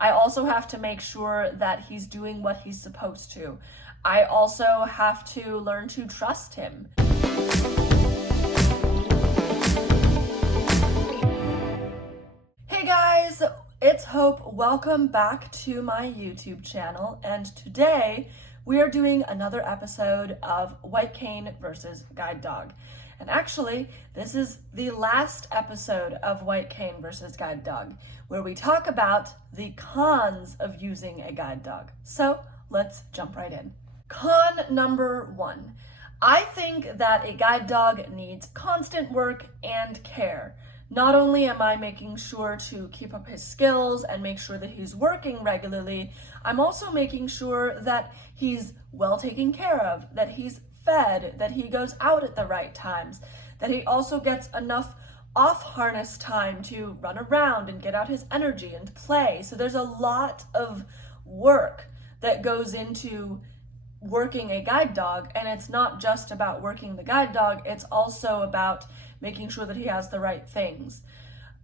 I also have to make sure that he's doing what he's supposed to. I also have to learn to trust him. Hey guys, it's Hope. Welcome back to my YouTube channel, and today we are doing another episode of White Cane versus Guide Dog. And actually, this is the last episode of White Cane versus Guide Dog, where we talk about the cons of using a guide dog. So let's jump right in. Con number 1. I think that a guide dog needs constant work and care. Not only am I making sure to keep up his skills and make sure that he's working regularly, I'm also making sure that he's well taken care of, that he's fed, that he goes out at the right times, that he also gets enough off harness time to run around and get out his energy and play. So there's a lot of work that goes into working a guide dog, and it's not just about working the guide dog, it's also about making sure that he has the right things.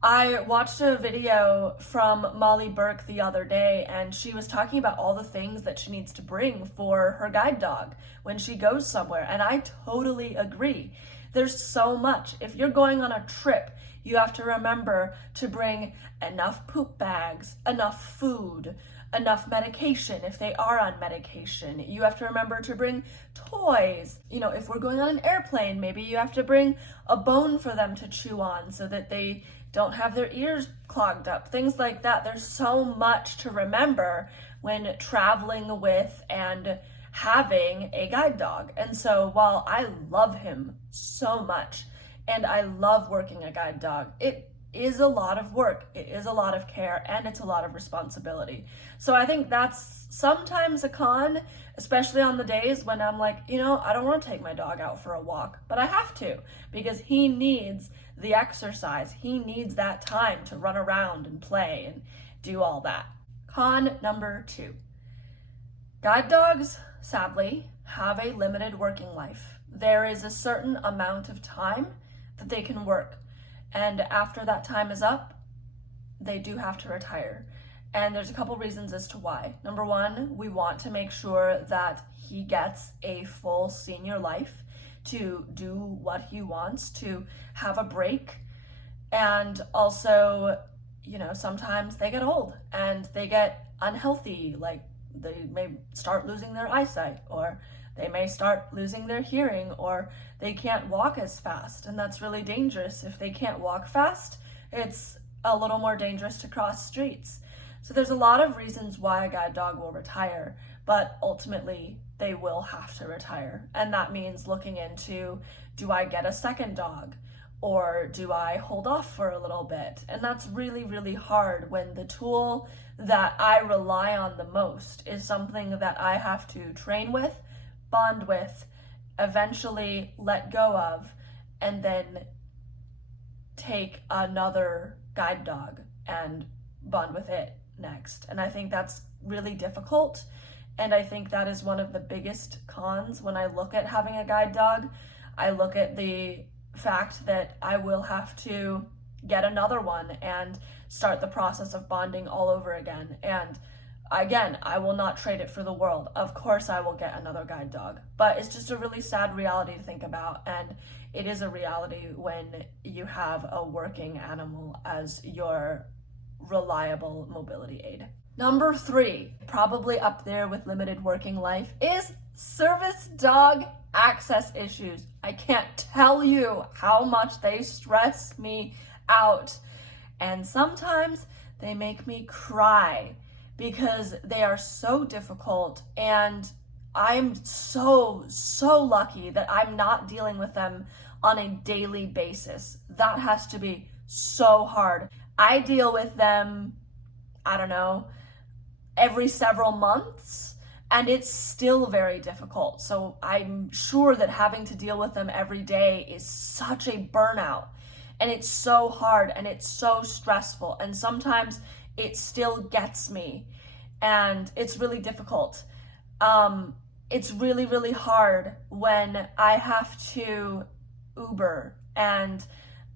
I watched a video from Molly Burke the other day, and she was talking about all the things that she needs to bring for her guide dog when she goes somewhere, and I totally agree. There's so much. If you're going on a trip, you have to remember to bring enough poop bags, enough food, enough medication if they are on medication. You have to remember to bring toys. You know, if we're going on an airplane, maybe you have to bring a bone for them to chew on so that they don't have their ears clogged up, things like that. There's so much to remember when traveling with and having a guide dog. And so while I love him so much and I love working a guide dog, it is a lot of work, it is a lot of care, and it's a lot of responsibility. So I think that's sometimes a con, especially on the days when I'm like, I don't want to take my dog out for a walk, but I have to because he needs the exercise. He needs that time to run around and play and do all that. Con number 2. Guide dogs, sadly, have a limited working life. There is a certain amount of time that they can work. And after that time is up, they do have to retire. And there's a couple reasons as to why. Number 1, we want to make sure that he gets a full senior life to do what he wants, to have a break. And also, sometimes they get old and they get unhealthy, like they may start losing their eyesight, or they may start losing their hearing, or they can't walk as fast, and that's really dangerous. If they can't walk fast, it's a little more dangerous to cross streets. So there's a lot of reasons why a guide dog will retire, but ultimately they will have to retire. And that means looking into, do I get a second dog? Or do I hold off for a little bit? And that's really, really hard when the tool that I rely on the most is something that I have to train with, bond with, eventually let go of, and then take another guide dog and bond with it next. And I think that's really difficult. And I think that is one of the biggest cons when I look at having a guide dog. I look at the fact that I will have to get another one and start the process of bonding all over again. And again, I will not trade it for the world. Of course I will get another guide dog, but it's just a really sad reality to think about. And it is a reality when you have a working animal as your reliable mobility aid. Number 3, probably up there with limited working life, is service dog access issues. I can't tell you how much they stress me out. And sometimes they make me cry because they are so difficult, and I'm so lucky that I'm not dealing with them on a daily basis. That has to be so hard. I deal with them, I don't know, every several months, and it's still very difficult. So I'm sure that having to deal with them every day is such a burnout, and it's so hard and it's so stressful, and sometimes it still gets me, and it's really difficult. It's really, really hard when I have to Uber and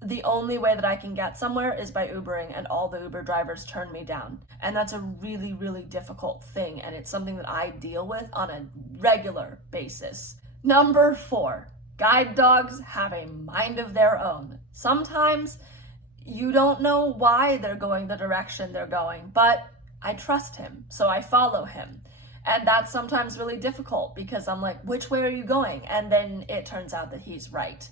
the only way that I can get somewhere is by Ubering, and all the Uber drivers turn me down. And that's a really, really difficult thing, and it's something that I deal with on a regular basis. Number 4, guide dogs have a mind of their own. Sometimes you don't know why they're going the direction they're going, but I trust him, so I follow him. And that's sometimes really difficult because I'm like, which way are you going? And then it turns out that he's right.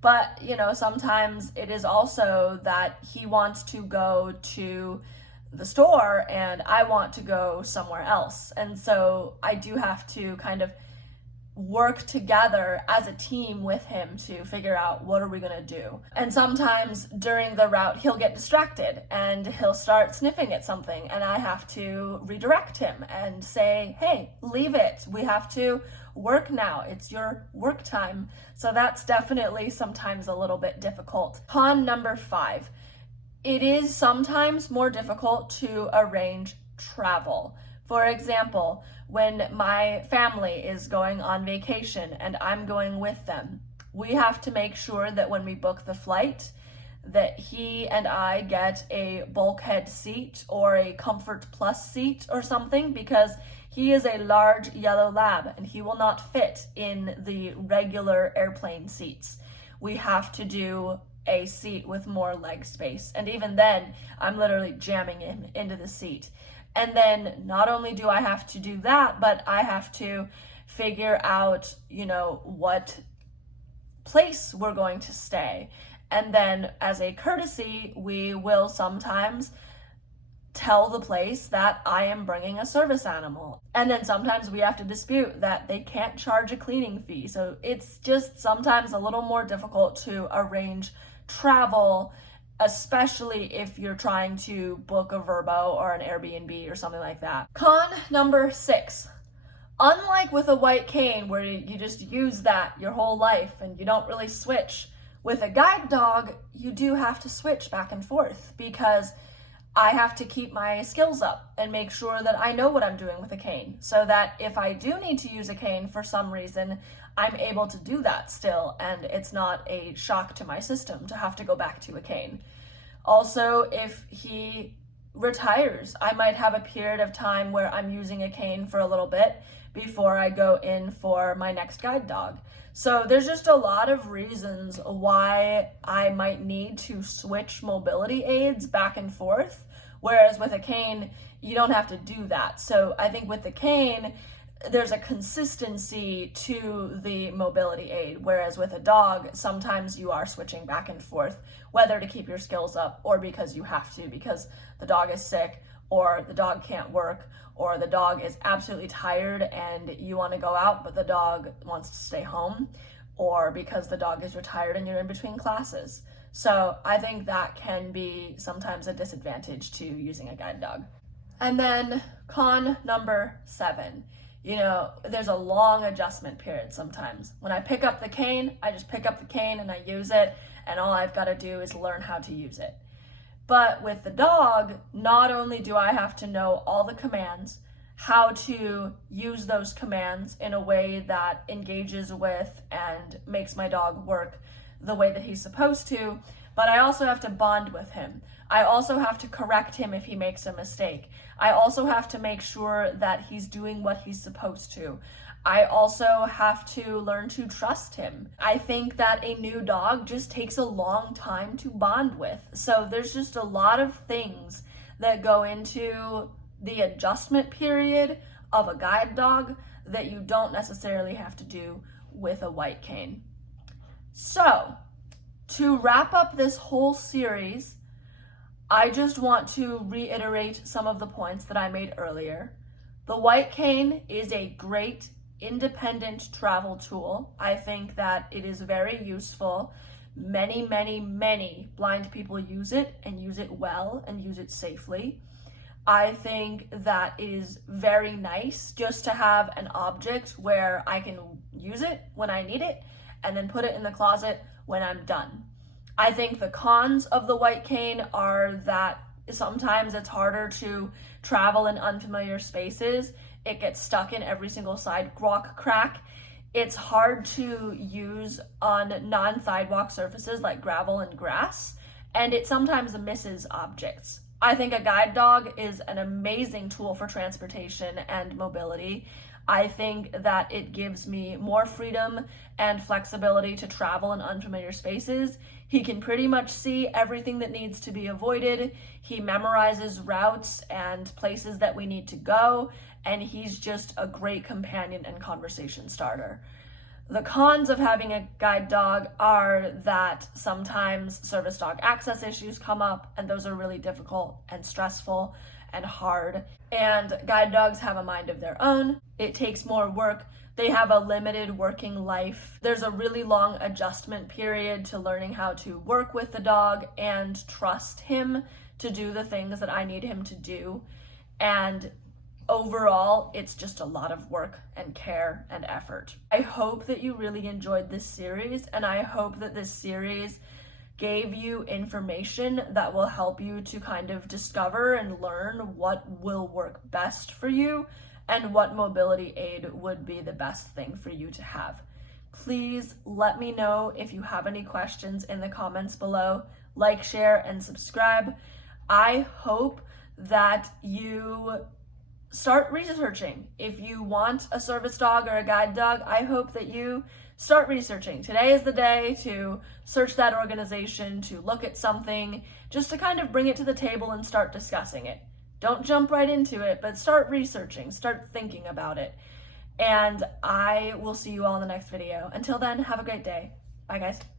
But, sometimes it is also that he wants to go to the store and I want to go somewhere else. And so I do have to kind of work together as a team with him to figure out what are we going to do. And sometimes during the route, he'll get distracted and he'll start sniffing at something, and I have to redirect him and say, hey, leave it. We have to work now. It's your work time. So that's definitely sometimes a little bit difficult. Con number 5, it is sometimes more difficult to arrange travel. For example, when my family is going on vacation and I'm going with them, we have to make sure that when we book the flight, that he and I get a bulkhead seat or a Comfort Plus seat or something, because he is a large yellow lab and he will not fit in the regular airplane seats. We have to do a seat with more leg space, and even then, I'm literally jamming him into the seat. And then not only do I have to do that, but I have to figure out, what place we're going to stay. And then as a courtesy, we will sometimes tell the place that I am bringing a service animal. And then sometimes we have to dispute that they can't charge a cleaning fee. So it's just sometimes a little more difficult to arrange travel, especially if you're trying to book a Vrbo or an Airbnb or something like that. Con number 6. Unlike with a white cane where you just use that your whole life and you don't really switch, with a guide dog, you do have to switch back and forth because I have to keep my skills up and make sure that I know what I'm doing with a cane, so that if I do need to use a cane for some reason, I'm able to do that still, and it's not a shock to my system to have to go back to a cane. Also, if he retires, I might have a period of time where I'm using a cane for a little bit before I go in for my next guide dog. So there's just a lot of reasons why I might need to switch mobility aids back and forth, whereas with a cane, you don't have to do that. So I think with the cane, there's a consistency to the mobility aid, whereas with a dog, sometimes you are switching back and forth, whether to keep your skills up or because you have to, because the dog is sick or the dog can't work or the dog is absolutely tired and you want to go out but the dog wants to stay home, or because the dog is retired and you're in between classes. So I think that can be sometimes a disadvantage to using a guide dog. And then con number 7. There's a long adjustment period sometimes. When I pick up the cane, I just pick up the cane and I use it, and all I've got to do is learn how to use it. But with the dog, not only do I have to know all the commands, how to use those commands in a way that engages with and makes my dog work the way that he's supposed to, but I also have to bond with him. I also have to correct him if he makes a mistake. I also have to make sure that he's doing what he's supposed to. I also have to learn to trust him. I think that a new dog just takes a long time to bond with. So there's just a lot of things that go into the adjustment period of a guide dog that you don't necessarily have to do with a white cane. So, to wrap up this whole series, I just want to reiterate some of the points that I made earlier. The white cane is a great independent travel tool. I think that it is very useful. Many, many, many blind people use it and use it well and use it safely. I think that it is very nice just to have an object where I can use it when I need it and then put it in the closet when I'm done. I think the cons of the white cane are that sometimes it's harder to travel in unfamiliar spaces. It gets stuck in every single sidewalk crack. It's hard to use on non-sidewalk surfaces like gravel and grass, and it sometimes misses objects. I think a guide dog is an amazing tool for transportation and mobility. I think that it gives me more freedom and flexibility to travel in unfamiliar spaces. He can pretty much see everything that needs to be avoided. He memorizes routes and places that we need to go, and he's just a great companion and conversation starter. The cons of having a guide dog are that sometimes service dog access issues come up, and those are really difficult and stressful and hard. And guide dogs have a mind of their own. It takes more work. They have a limited working life. There's a really long adjustment period to learning how to work with the dog and trust him to do the things that I need him to do. And overall, it's just a lot of work and care and effort. I hope that you really enjoyed this series, and I hope that this series gave you information that will help you to kind of discover and learn what will work best for you and what mobility aid would be the best thing for you to have. Please let me know if you have any questions in the comments below. Like, share, and subscribe. I hope that you start researching. If you want a service dog or a guide dog, I hope that you start researching. Today is the day to search that organization, to look at something, just to kind of bring it to the table and start discussing it. Don't jump right into it, but start researching, start thinking about it. And I will see you all in the next video. Until then, have a great day. Bye, guys.